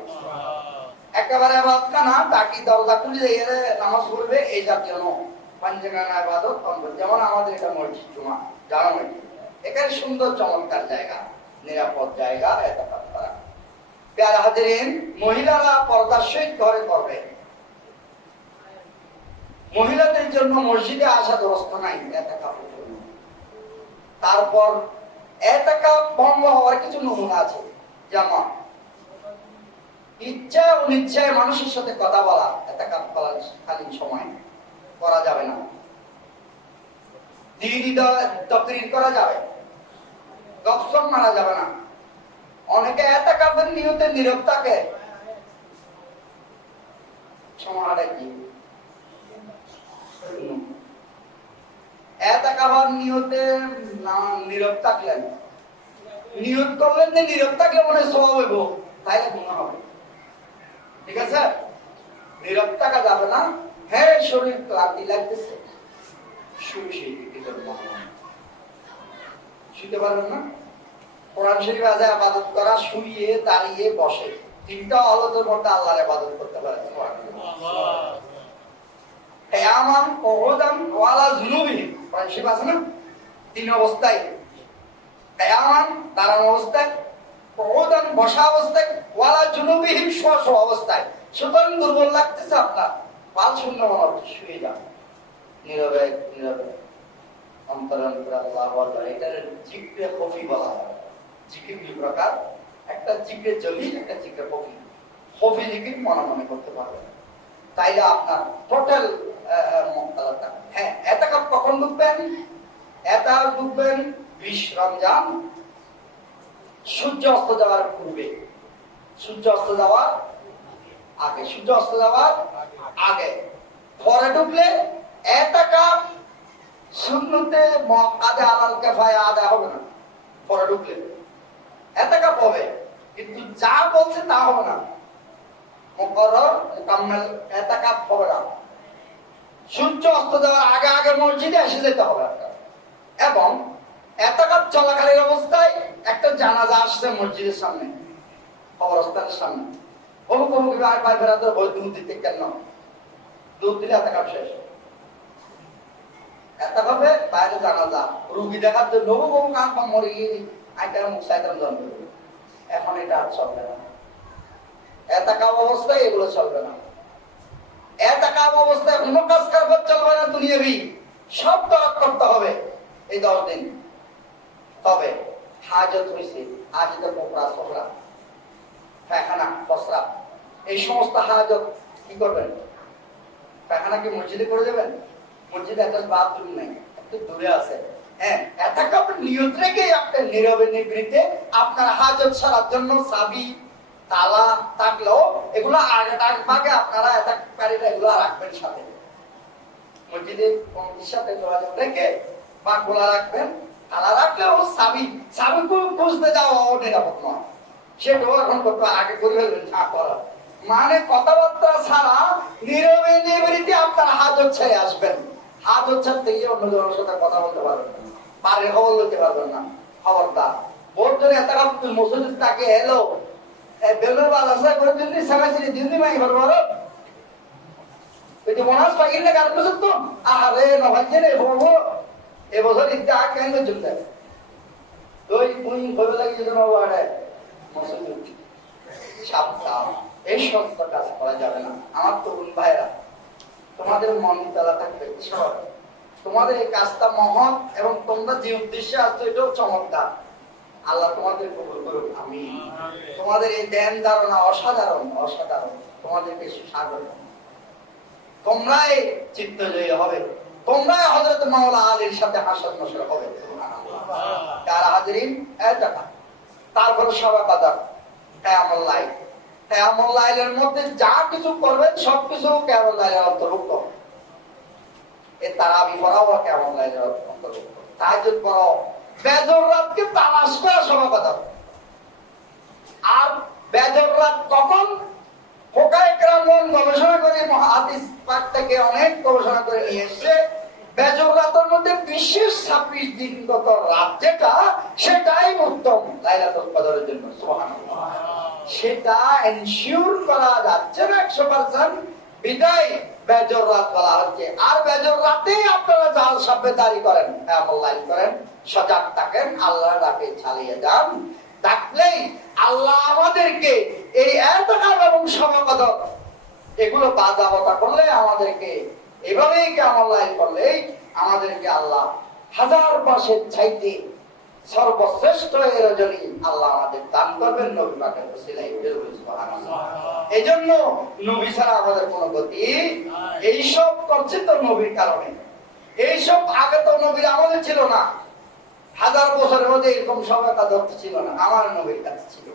একেবারে ইবাদত না, তাকি দরজা খুলে দিয়ে নামাজ পড়বে এই জাতীয় নয়। 5 জায়গায় ইবাদত করবে। যেমন আমাদের এটা মসজিদ জুমা, জামা মসজিদ, এখানে সুন্দর চমৎকার জায়গা, নিরাপদ জায়গা ইতিকাফ করা। প্যারা হাজিরিন, মহিলারা পর্দার সহিত ঘরে করবে। মহিলাদের জন্য মসজিদে আসা ব্যবস্থা নাই ইতিকাফের জন্য। তারপর ইতিকাফ ভঙ্গ হওয়ার কিছু নমুনা আছে, যেমন ইচ্ছা অনিচ্ছায় মানুষের সাথে কথা বলা ইতিকাফ কালীন সময় করা যাবে না। দ্বীনি তাকরীর করা যাবে, গপসপ মারা যাবে না। অনেকে ইতিকাফের নিয়তে নীরব থাকে, সময়টা কি? ইতিকাফের নিয়তে নীরব থাকলেন, নিয়ত করলেন যে নীরব থাকলে মনে সওয়াব হইব, তাইলে গুনাহ হবে। ঠিক আছে? নীরব থাকা যাবে না। হ্যাঁ, শরীর ক্লান্তি লাগতেছে, শুতে পারবেন না? কোরআন শরীফ আছে ইবাদত করা শুয়ে, দাঁড়িয়ে, বসে, তিনটা হালতের মধ্যে আল্লাহর ইবাদত করতে পারে। সুবহানাল্লাহ। কিয়ামান, কুউদান, ওয়ালা যুনুবিহিম, কোরআন শরীফ আছে না? 3 অবস্থায়, কিয়ামান দাঁড়ানো অবস্থায়, কুউদান বসা অবস্থায়, ওয়ালা যুনুবিহিম শোয়া অবস্থায়। সুতরাং দুর্বল লাগতেছে আপনার, পাল শূন্য মনে হচ্ছে, শুয়ে যান নীরবে নীরবে, অন্তরে অন্তরে আল্লাহ বলা। এটা জিকরে খফি বলা হয়। জিকির 2 প্রকার, একটা জিকরে জলিল, একটা জিকরে খফি। খফি জিকির মনে মনে করতে পারবেন, তাইলে আপনার টোটাল মুক্তালাটা। হ্যাঁ, ইতিকাফ কখন ঢুকবেন? ইতিকাফ ঢুকবেন 20 রমজান সূর্য অস্ত যাওয়ার পূর্বে, সূর্য অস্ত যাওয়ার আগে, সূর্য অস্ত যাওয়ার আগে। পরে ঢুকলে ইতিকাফ সুন্নতে মুআক্কাদা আলাল কিফায়া আদায় হবে না। পরে ঢুকলে ইতিকাফ হবে, কিন্তু যা বলছে তা হবে না, মুকাররর মুকাম্মাল ইতিকাফ হবে না। সূর্য অস্ত যাওয়ার আগে আগে মসজিদে এসে যেতে হবে আপনার। এবং ইতিকাফ চলাকালীন অবস্থায় একটা জানাজা আসছে মসজিদের সামনে, কবরস্থানের সামনে, অমুক অমুক ভাই বেরাদের বই দুধ দিতে কেন? দুধ দিলে ইতিকাফ শেষ। ইতিকাফে বাইরে জানাজা, রোগী দেখার জন্য অমুক অমুক আম্মা মরে গিয়ে আইটার মুখ সাইতাম জন্ম, এখন এটা আর চলবে না। ইতিকাফ অবস্থায় এগুলো চলবে না। ইতিকাফ অবস্থায় কোনো কাজ কারবার চলবে না, দুনিয়াবি সব ত্যাগ করতে হবে এই 10 দিন। তবে হাজত হয়েছে, হাজতে কোপরা সফরা, পায়খানা, প্রস্রাব, এই সমস্ত হাজত কি করবেন? পায়খানা কি মসজিদে করে দেবেন? মসজিদে একটা বাথরুম নেই, একটু দূরে আছে। হ্যাঁ, ইতিকাফ নিয়ত রেখে আপনি নীরবে নিভৃতে আপনার হাজত সারার জন্য চাবি, তালা থাকলেও এগুলো আগে আপনারা ইতিকাফকারীরা এগুলো রাখবেন সাথে। মসজিদে কমিটির সাথে যোগাযোগ রেখে বা খোলা রাখবেন, তালা রাখলেও চাবি খুঁজতে যাওয়া নিরাপদ নয়, সেটাও এখন করতে আগে করে ফেলবেন না করা। মানে কথাবার্তা ছাড়া নীরবে নিবৃত্তি আপনার হাজত ছেড়ে আসবেন। হাজত ছাড়তে গিয়ে অন্য জনের সাথে কথা বলতে পারবেন না, বাড়ির খবর বলতে পারবেন না। খবরদার বোধ ধরে এত মসজিদ তাকে এলো বেলুর বাজার করে দিল্লি সারাইছিলি দিল্লি মাই ঘর মনাজ পাইল না কারণ বুঝত তো আরে নভাইছে রে বলবো এবছর ইত্যা কেন চলতে ওই মুই ভয় লাগিয়ে যেন ওয়াড়ে মসজিদ সাবধান, এই সমস্ত কাজ করা যাবে না। আমার তরুণ ভাইরা, তোমাদের মন তালা থাকবে, তোমাদের এই কাজটা মহৎ এবং তোমরা যে উদ্দেশ্যে আসছো এটাও চমৎকার। আল্লাহ তোমাদের কবুল করুক, আমি তোমাদের এই ধ্যান ধারণা অসাধারণ অসাধারণ, তোমাদেরকে সুস্বাগত। তোমরাই চিত্তজয়ী হবে, তোমরাই হযরত মাওলা আলীর সাথে হাসর নসর হবে। কার হাজিরিন এতটা। তারপরে সবাই বাজার কিয়ামুল লাইল, কিয়ামুল লাইলের মধ্যে যা কিছু করবেন সবকিছু কিয়ামুল লাইলের অন্তর্ভুক্ত। এই তারাবি পড়াও কিয়ামুল লাইলের অন্তর্ভুক্ত, তাহাজ্জুদ পড়াও, বেজর রাতকে তালাশ করা সবাই বাজার। আর বেজর রাত কখন? ফোকায়ে কেরাম গবেষণা করে হাদিস পাক থেকে অনেক গবেষণা করে নিয়ে এসেছে, বেজর রাতের মধ্যে বিশেষ 26 দিনগত রাত যেটা, সেটাই উত্তম লাইলাতুল কদরের জন্য। সুবহানাল্লাহ। সেটা এনশিওর করা যাচ্ছে না 100%, বিদায় বেজর রাত বলা হচ্ছে। আর বেজর রাতেই আপনারা জাল সাবেদারি করেন, কিয়ামুল লাইল করেন, সজাগ থাকেন, আল্লাহর ডাকে চালিয়ে যান। ডাকলেই আল্লাহ আমাদেরকে এই ইতিকাফ এবং শবে কদর এগুলো বাধা বাধা করলে, আমাদেরকে এভাবেই কিয়ামুল লাইল করলে আমাদেরকে আল্লাহ হাজার মাসের চাইতে সর্বশ্রেষ্ঠ এই রজনী আল্লাহ আমাদের দান করবেন নবী পাকের ওসিলায়। সুবহানাল্লাহ। এজন্য নবী ছাড়া আমাদের কোনো গতি, এইসব করছে তো নবীর কারণে। এইসব আগে তো নবীর আমলে ছিল না, হাজার বছরের মধ্যে এরকম সবাই কাজ ছিল না, আমার নবীর কাছে ছিল।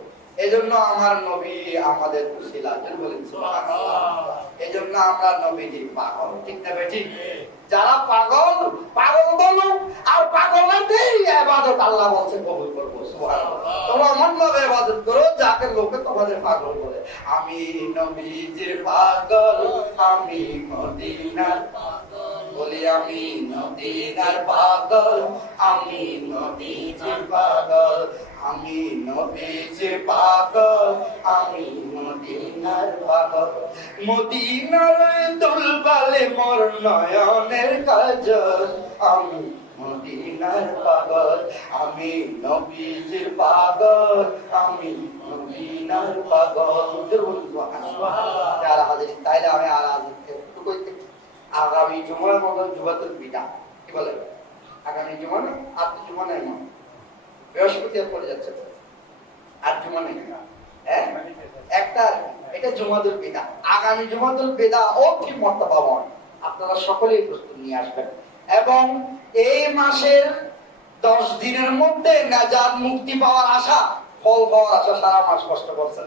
এজন্য আমার নবী আমাদের ওসিলা, বলেন সুবহানাল্লাহ। এজন্য আমরা নবীজির পাগল, ঠিক না বেঠি? যারা পাগল, পাগল বলো, আর পাগলদের ইবাদত আল্লাহ বলছে কবুল করব। সুবহানাল্লাহ। তোমরা মনভাবে ইবাদত করো, যাকে লোকে তোমাদের পাগল বলে। আমি নবীজির পাগল, আমি মদিনার পাগল, বলি আমি মদিনার পাগল, আমি নবীজির পাগল, আমি নবীজির পাগল, আমি মদিনার পাগল। মদিনার দুলবালে মোর নয়নের কাজল, আমি মদিনার পাগল, আমি নবীজির পাগল, আমি মদিনার পাগল। যারা হাজির তাইলে আমি আর আগামী জুমার মতো যুবতুল বিদা কি বলে, আগামী জুমা না, আপনি জুমা নেই, বৃহস্পতিবার পড়ে যাচ্ছে, আর জুমা নেই, হ্যাঁ একটা, এটা জুমাতুল বিদা। আগামী জুমাতুল বিদা অতি মর্যাদাবান, আপনারা সকলেই প্রস্তুত নিয়ে আসবেন। এবং এই মাসের 10 দিনের মধ্যে নাজাত, মুক্তি পাওয়ার আশা, ফল পাওয়ার আশা, সারা মাস কষ্ট করছেন,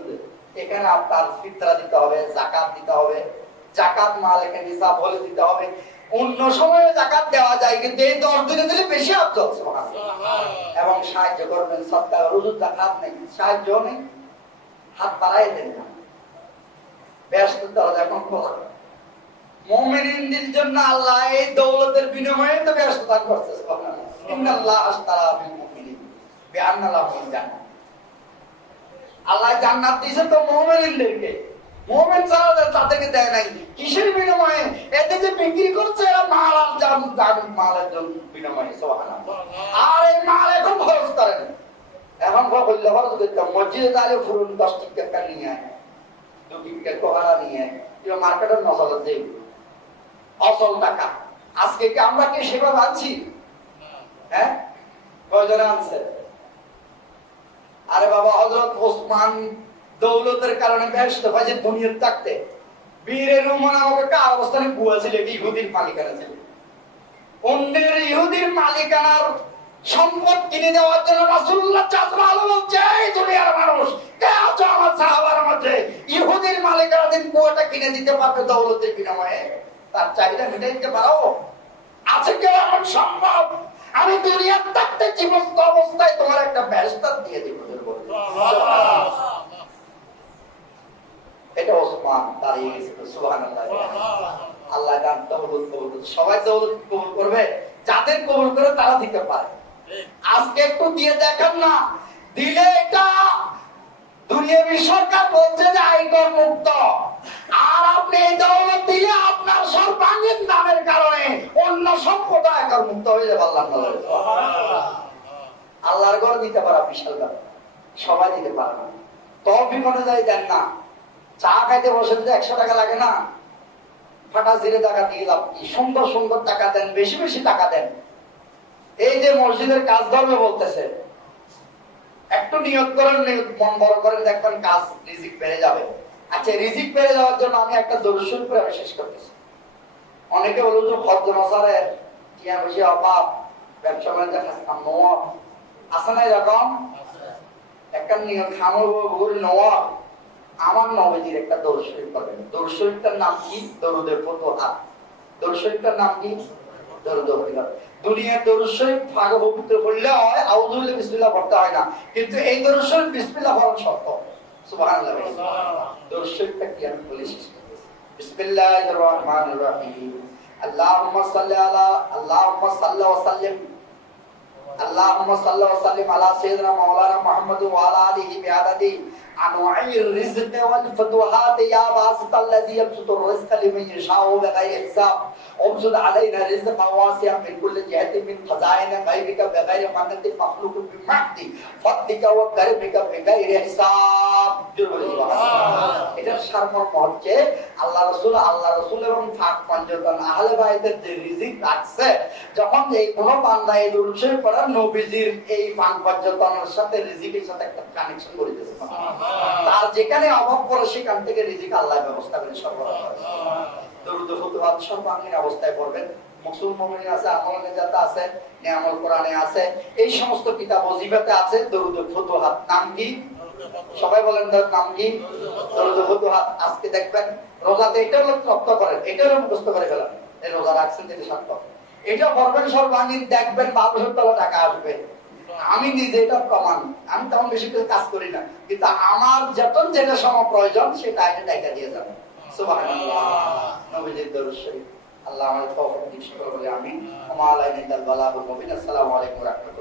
এখানে আপনার ফিতরা দিতে হবে, যাকাত দিতে হবে। যাকাত মাল এখানে নিসাব হলে দিতে হবে। অন্য সময়ে যাকাত দেওয়া যায়, কিন্তু এই 10 দিনে দিলে বেশি আফদল। সুবহানাল্লাহ। এবং সাহায্য করবেন, সদকা রুজু যাকাত নেই, সাহায্য নেই, হাত বাড়াই দেন না, ব্যস্ত দরজা এখন খোলা। মুমিনদের জন্য আল্লাহ এই দৌলতের বিনিময়ে তো ব্যস্ত দান করছে। সুবহানাল্লাহ। ইন্নাল্লাহ আশতারা বিল মুমিনিন বিআন্না লাহুম জান্নাত। আল্লাহ জান্নাত দিয়েছে তো মুমিনদেরকে, মুমিন ছাড়া তাদেরকে দেয় নাই। কিসের বিনিময়ে? এতে যে বিক্রি করছে এরা মাল, আর দামি মালের জন্য বিনিময়ে। সুবহানাল্লাহ। আর এই মাল এখন খরচ করেন, এখন খরচ করতে মসজিদে দাঁড়িয়ে ফুরুন 10 টাকা নিয়ে আয়, 2 টাকা কোহারা নিয়ে আয়, মার্কেটের নজর দেব অসল টাকা। আজকে কি আমরা কি সেবা আনছি? হ্যাঁ, কয়জনে আনছে? আরে বাবা, হযরত ওসমান দৌলতের কারণে ব্যস্ত হয়েছে দুনিয়ার থাকতে। বীরের রুমন আমাকে কার অবস্থানে বুয়া ছিল, ইহুদির মালিকানা ছিল। অন্যের ইহুদির মালিকানার সম্পদ কিনে দেওয়ার জন্য রাসূলুল্লাহ চাচা বলছে, এই দুনিয়ার মানুষ কে আছো আমার সাহাবার মধ্যে ইহুদির মালিকানাধীন বুয়াটা কিনে দিতে পারবে দৌলতের বিনিময়ে? তার চাহিদা মেটাই দিতে পারো? আছে কেউ এমন সম্ভব? আমি দুনিয়ার থাকতে জীবন্ত অবস্থায় তোমার একটা বেহেশত দিয়ে দিব। এটা ওসমান দাঁড়িয়ে গেছিল। সুবহানাল্লাহ। আল্লাহ গান কবুল কবুল, সবাই তো কবুল করবে, যাদের কবুল করে তারা দিতে পারে। আজকে একটু দিয়ে দেখেন না, দিলে এটা দুনিয়াবি সরকার বলছে যে আয়কর মুক্ত, আর আপনি এই দৌলত দিলে আপনার সর্বাঙ্গীন দানের কারণে অন্য সম্পদ আয়কর মুক্ত হয়ে যাবে। আল্লাহর ঘর দিতে পারা বিশাল ব্যাপার, সবাই দিতে পারে না। তহবিল অনুযায়ী দেন না। চা খাইতে বসে যদি 100 টাকা লাগে না, ফাটা জিরে টাকা দিয়ে লাভ কি? সুন্দর সুন্দর টাকা দেন, বেশি বেশি টাকা দেন। এই যে মসজিদের কাজ ধর্মে বলতেছে, একটু নিয়ত করেন, মন বড় করেন, দেখবেন কাজ রিজিক বেড়ে যাবে। আচ্ছা, রিজিক বেড়ে যাওয়ার জন্য আমি একটা দরুদ শরীফ করে শেষ করতেছি। অনেকে বলুন যে খরচ মশারের টিয়া বসে অভাব, ব্যবসা বাণিজ্য নওয়াব আছে না, এরকম একটা নিয়ত খামর নওয়াব। আমার নবীজির একটা দরুদ শরীফ করবেন। দরুদ শরীফটার নাম কি? দরুদে ফুতুহাত। দরুদ শরীফটার নাম কি? দরুদে ফুতুহাত। দুনিয়ার দরুদ শরীফ ভাগে পবিত্র পড়লে হয়, আউযু বিল্লাহি বিসমিল্লাহ পড়তে হয় না, কিন্তু এই দরুদ শরীফ বিসমিল্লাহ পড়া শর্ত। সুবহানাল্লাহ। দরুদ শরীফটা কি আমি বলি শেষ করতেছি। বিসমিল্লাহির রহমানির রহিম। আল্লাহুম্মা সাল্লি আলা, আল্লাহুম্মা সাল্লি ওয়া সাল্লিম, আল্লাহুম্মা সাল্লি ওয়া সাল্লিম আলা সাইয়্যিদিনা মাওলানা মুহাম্মদ ওয়া আলা আলিহি বিআদাদি আনওয়াইর রিজকি ওয়াল ফুতুহাত ইয়া বাসিতাল্লাযী ইয়াবসুতুর রিজকা লিমান ইয়াশাউ বিগাইরি হিসাব وابسط علينا رزقا واسعا من كل جهة من خزائن غيبك بغير منة مخلوق بمحض فضلك وكرمك بغير حساب। এটার সারমর্ম হচ্ছে আল্লাহ রাসূল এবং পাক পঞ্চতন আহলে বাইতের যে রিজিক রাখছে, যখন এই কোন বান্দা এই দরুদ শরীফ পড়ে, নবীজির এই পাক পঞ্চতনের সাথে রিজিকের সাথে একটা কানেকশন করে দিয়েছে। তার যেখানে অভাব পড়ে সেখান থেকে রিজিক আল্লাহ ব্যবস্থা করে সরবরাহ করে। দরুদ ফুতুহাত সর্বাঙ্গীন অবস্থায় পড়বেন। মাসুল মুমিনিন আছে, আমল নিজাত আছে, নিয়ামুল কোরআনে আছে, এই সমস্ত কিতাব ওজিফাতে আছে দরুদ ফুতুহাত। নাম কি? সবাই বলেন তার নাম কি? দরুদ ফুতুহাত। আজকে দেখবেন রোজাতে এটা রপ্ত করেন, এটাও মুখস্থ করে ফেলেন। এই রোজা রাখছেন যেটা সত্য, এটা পড়বেন সর্বাঙ্গীন, দেখবেন 1200 টাকা আসবে। আমি নিজে এটা প্রমাণ, আমি তেমন বেশি করে কাজ করি না, কিন্তু আমার যেটা সময় প্রয়োজন সেটা আইনে টাকা দিয়ে যাবে। সুবহানাল্লাহ। নবীজির দরুদ শরীফ। আল্লাহ আমাদের তৌফিক দিন সকল বলে আমিন। ওয়া মা আলাইনা ইল্লাল বালাগুল মুবিন। আসসালামু আলাইকুম ওয়া রাহমাতুল্লাহ।